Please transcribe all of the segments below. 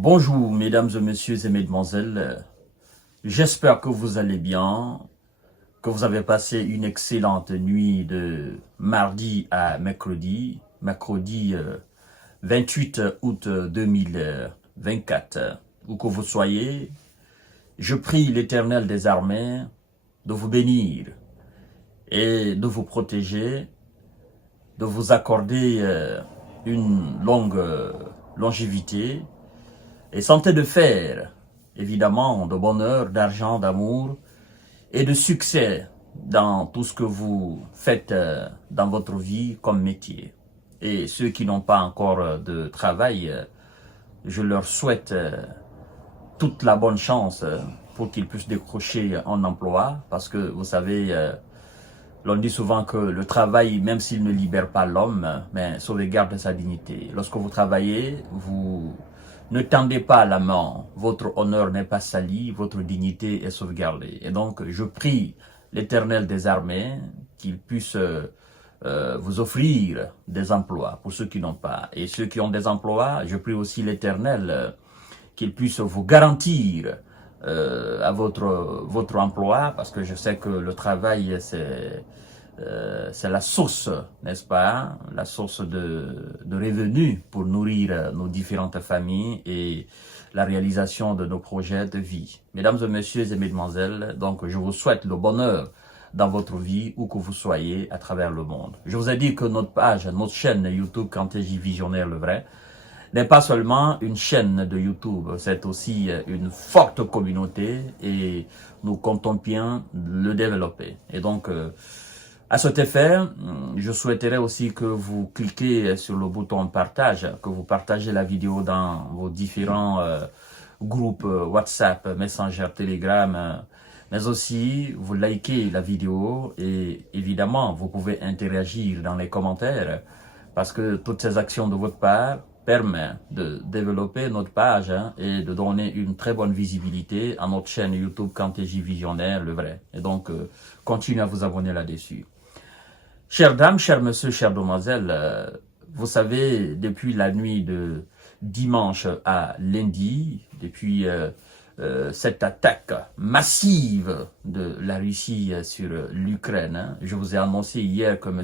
Bonjour mesdames et messieurs et mesdemoiselles, j'espère que vous allez bien, que vous avez passé une excellente nuit de mardi à mercredi, 28 août 2024, où que vous soyez. Je prie l'Éternel des armées de vous bénir et de vous protéger, de vous accorder une longue longévité, et santé de fer, évidemment, de bonheur, d'argent, d'amour et de succès dans tout ce que vous faites dans votre vie comme métier. Et ceux qui n'ont pas encore de travail, je leur souhaite toute la bonne chance pour qu'ils puissent décrocher un emploi, parce que vous savez, l'on dit souvent que le travail, même s'il ne libère pas l'homme, mais sauvegarde sa dignité. Lorsque vous travaillez, vous ne tendez pas la main, votre honneur n'est pas sali, votre dignité est sauvegardée. Et donc, je prie l'Éternel des armées qu'il puisse vous offrir des emplois pour ceux qui n'ont pas. Et ceux qui ont des emplois, je prie aussi l'Éternel qu'il puisse vous garantir à votre emploi, parce que je sais que le travail, c'est la source, n'est-ce pas, la source de revenus pour nourrir nos différentes familles et la réalisation de nos projets de vie. Mesdames et messieurs et mesdemoiselles, donc je vous souhaite le bonheur dans votre vie, où que vous soyez à travers le monde. Je vous ai dit que notre page, notre chaîne YouTube Kanteji Visionnaire le Vrai, n'est pas seulement une chaîne de YouTube, c'est aussi une forte communauté et nous comptons bien le développer. Et donc, à cet effet, je souhaiterais aussi que vous cliquez sur le bouton partage, que vous partagez la vidéo dans vos différents groupes WhatsApp, Messenger, Telegram, mais aussi vous likez la vidéo et évidemment vous pouvez interagir dans les commentaires, parce que toutes ces actions de votre part permettent de développer notre page et de donner une très bonne visibilité à notre chaîne YouTube Kanteji Visionnaire le Vrai. Et donc, continuez à vous abonner là-dessus. Chères dames, chers messieurs, chères demoiselles, vous savez, depuis la nuit de dimanche à lundi, depuis cette attaque massive de la Russie sur l'Ukraine, je vous ai annoncé hier que M.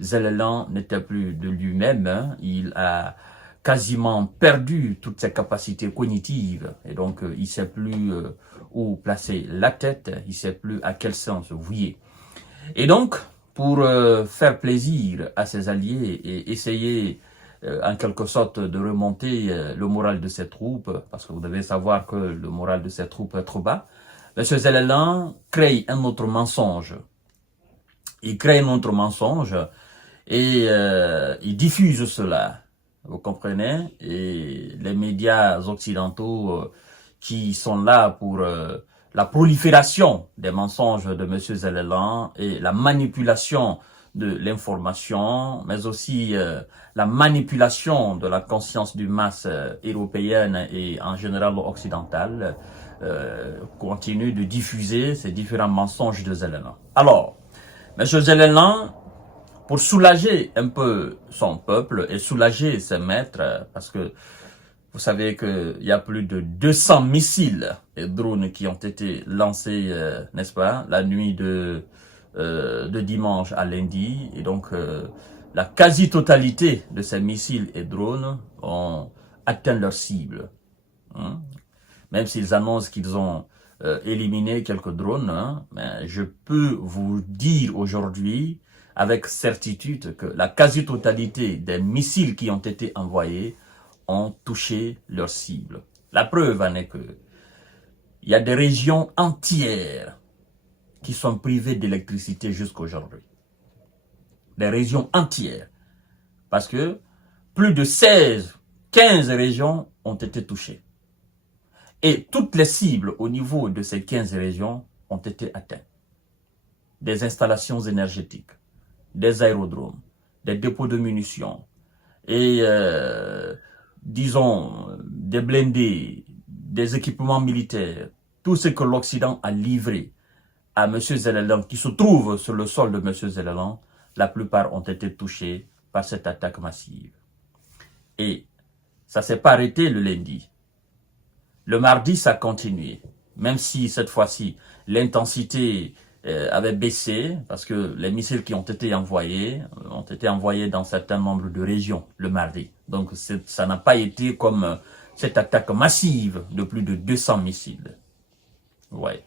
Zelensky n'était plus de lui-même, il a quasiment perdu toutes ses capacités cognitives, et donc il ne sait plus où placer la tête, il ne sait plus à quel sens vouiller. Et donc, pour faire plaisir à ses alliés et essayer en quelque sorte de remonter le moral de ses troupes, parce que vous devez savoir que le moral de ses troupes est trop bas, M. Zelensky crée un autre mensonge. Il crée un autre mensonge et il diffuse cela, vous comprenez? Et les médias occidentaux qui sont là pour la prolifération des mensonges de M. Zelensky et la manipulation de l'information, mais aussi la manipulation de la conscience du masse européenne et en général occidentale, continue de diffuser ces différents mensonges de Zelensky. Alors, M. Zelensky, pour soulager un peu son peuple et soulager ses maîtres, parce que vous savez qu'il y a plus de 200 missiles et drones qui ont été lancés, n'est-ce pas, la nuit de dimanche à lundi. Et donc, la quasi-totalité de ces missiles et drones ont atteint leur cible. Hein. Même s'ils annoncent qu'ils ont éliminé quelques drones, hein, mais je peux vous dire aujourd'hui avec certitude que la quasi-totalité des missiles qui ont été envoyés ont touché leur cible. La preuve en est que il y a des régions entières qui sont privées d'électricité jusqu'aujourd'hui. Des régions entières. Parce que plus de 15 régions ont été touchées. Et toutes les cibles au niveau de ces 15 régions ont été atteintes. Des installations énergétiques, des aérodromes, des dépôts de munitions et, disons, des blindés, des équipements militaires, tout ce que l'Occident a livré à M. Zelensky, qui se trouve sur le sol de M. Zelensky, la plupart ont été touchés par cette attaque massive. Et ça ne s'est pas arrêté le lundi. Le mardi, ça a continué. Même si cette fois-ci, l'intensité avait baissé, parce que les missiles qui ont été envoyés dans un certain nombre de régions le mardi. Donc ça n'a pas été comme cette attaque massive de plus de 200 missiles. Ouais.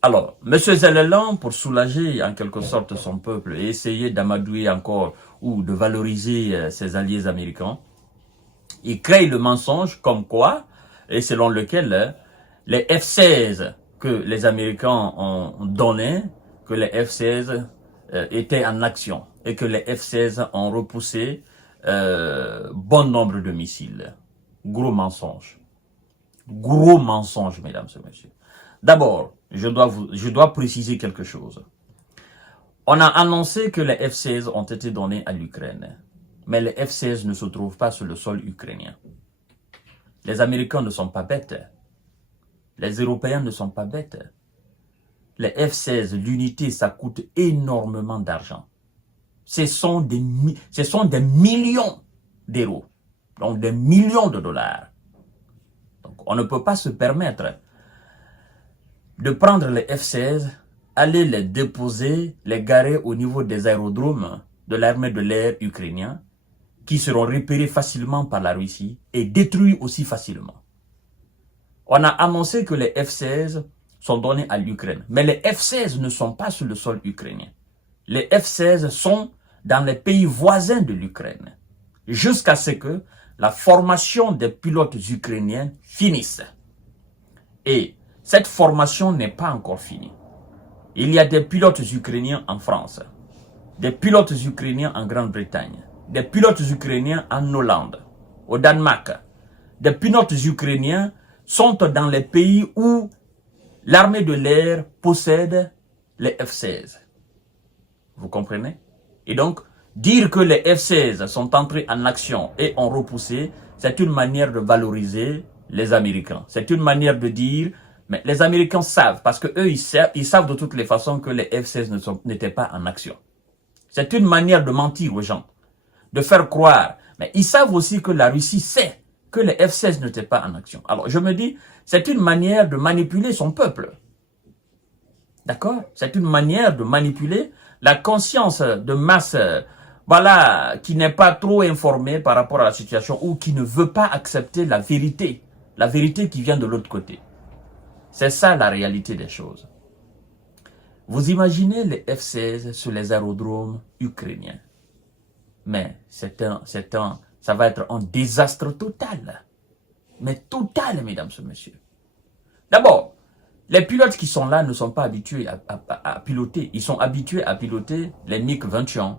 Alors, M. Zellelan, pour soulager en quelque sorte son peuple et essayer d'amadouer encore ou de valoriser ses alliés américains, il crée le mensonge comme quoi, et selon lequel les F-16 que les Américains ont donné, que les F-16 étaient en action et que les F-16 ont repoussé bon nombre de missiles. Gros mensonge. Gros mensonge, mesdames et messieurs. D'abord, je dois préciser quelque chose. On a annoncé que les F-16 ont été donnés à l'Ukraine. Mais les F-16 ne se trouvent pas sur le sol ukrainien. Les Américains ne sont pas bêtes. Les Européens ne sont pas bêtes. Les F-16, l'unité, ça coûte énormément d'argent. Ce sont des millions d'euros. Donc des millions de dollars. Donc on ne peut pas se permettre de prendre les F-16, aller les déposer, les garer au niveau des aérodromes de l'armée de l'air ukrainien, qui seront repérés facilement par la Russie et détruits aussi facilement. On a annoncé que les F-16 sont donnés à l'Ukraine, mais les F-16 ne sont pas sur le sol ukrainien. Les F-16 sont dans les pays voisins de l'Ukraine, jusqu'à ce que la formation des pilotes ukrainiens finisse. Et cette formation n'est pas encore finie. Il y a des pilotes ukrainiens en France, des pilotes ukrainiens en Grande-Bretagne, des pilotes ukrainiens en Hollande, au Danemark. Des pilotes ukrainiens sont dans les pays où l'armée de l'air possède les F-16. Vous comprenez? Et donc, dire que les F-16 sont entrés en action et ont repoussé, c'est une manière de valoriser les Américains. C'est une manière de dire, mais les Américains savent, parce que eux, ils savent de toutes les façons que les F-16 n'étaient pas en action. C'est une manière de mentir aux gens, de faire croire. Mais ils savent aussi que la Russie sait que les F-16 n'étaient pas en action. Alors, je me dis, c'est une manière de manipuler son peuple. D'accord? C'est une manière de manipuler la conscience de masse, voilà, qui n'est pas trop informée par rapport à la situation ou qui ne veut pas accepter la vérité qui vient de l'autre côté. C'est ça la réalité des choses. Vous imaginez les F-16 sur les aérodromes ukrainiens. Mais ça va être un désastre total. Mais total, mesdames et messieurs. D'abord, les pilotes qui sont là ne sont pas habitués à piloter. Ils sont habitués à piloter les MiG-21,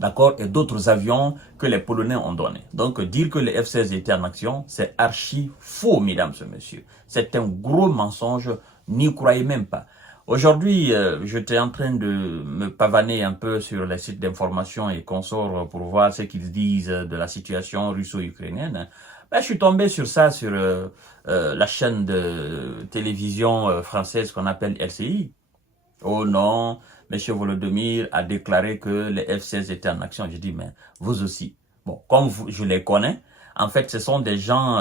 d'accord, et d'autres avions que les Polonais ont donnés. Donc, dire que les F-16 étaient en action, c'est archi faux, mesdames et messieurs. C'est un gros mensonge, n'y croyez même pas. Aujourd'hui, j'étais en train de me pavaner un peu sur les sites d'information et consorts pour voir ce qu'ils disent de la situation russo-ukrainienne. Ben, je suis tombé sur ça, sur la chaîne de télévision française qu'on appelle LCI. Oh non, M. Volodymyr a déclaré que les F-16 étaient en action. Je dis, mais vous aussi. Bon, comme je les connais, en fait, ce sont des gens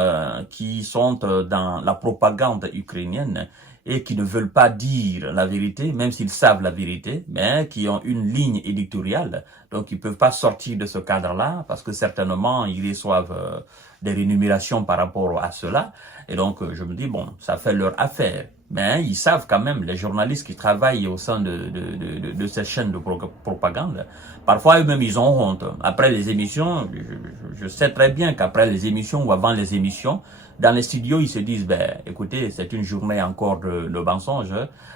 qui sont dans la propagande ukrainienne et qui ne veulent pas dire la vérité, même s'ils savent la vérité, mais qui ont une ligne éditoriale. Donc, ils ne peuvent pas sortir de ce cadre-là parce que certainement, ils reçoivent des rémunérations par rapport à cela. Et donc, je me dis, bon, ça fait leur affaire. Mais ils savent quand même, les journalistes qui travaillent au sein de ces chaînes de propagande, parfois eux-mêmes ils ont honte. Après les émissions, je sais très bien qu'après les émissions ou avant les émissions, dans les studios, ils se disent, ben, écoutez, c'est une journée encore de mensonge,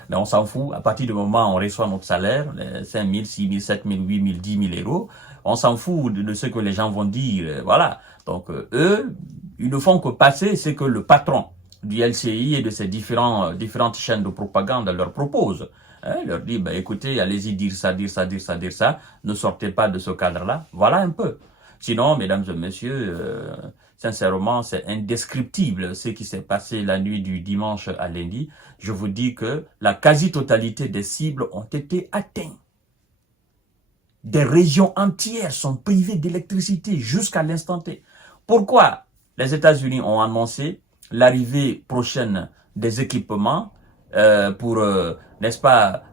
mais on s'en fout. À partir du moment où on reçoit notre salaire, 5 000, 6 000, 7 000, 8 000, 10 000 euros, on s'en fout de ce que les gens vont dire, voilà. Donc, eux, ils ne font que passer ce que le patron du LCI et de ces différentes chaînes de propagande leur propose. Hein, leur dit, ben, écoutez, allez-y dire ça, ne sortez pas de ce cadre-là. Voilà un peu. Sinon, mesdames et messieurs, sincèrement, c'est indescriptible ce qui s'est passé la nuit du dimanche à lundi. Je vous dis que la quasi-totalité des cibles ont été atteintes. Des régions entières sont privées d'électricité jusqu'à l'instant T. Pourquoi les États-Unis ont annoncé l'arrivée prochaine des équipements pour, n'est-ce pas,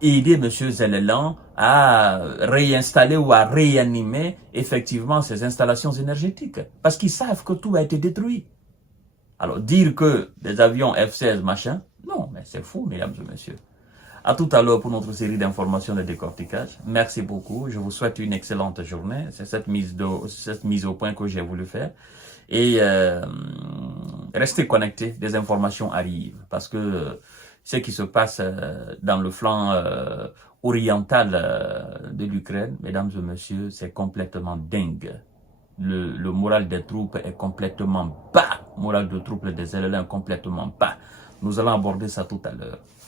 aider M. Zellelan à réinstaller ou à réanimer effectivement ces installations énergétiques. Parce qu'ils savent que tout a été détruit. Alors, dire que des avions F-16, machin, non, mais c'est fou, mesdames et messieurs. À tout à l'heure pour notre série d'informations de décortiquage. Merci beaucoup. Je vous souhaite une excellente journée. C'est cette mise au point que j'ai voulu faire. Et restez connectés, des informations arrivent. Parce que ce qui se passe dans le flanc oriental de l'Ukraine, mesdames et messieurs, c'est complètement dingue. Le moral des troupes est complètement bas. Le moral des troupes des LLN est complètement bas. Nous allons aborder ça tout à l'heure.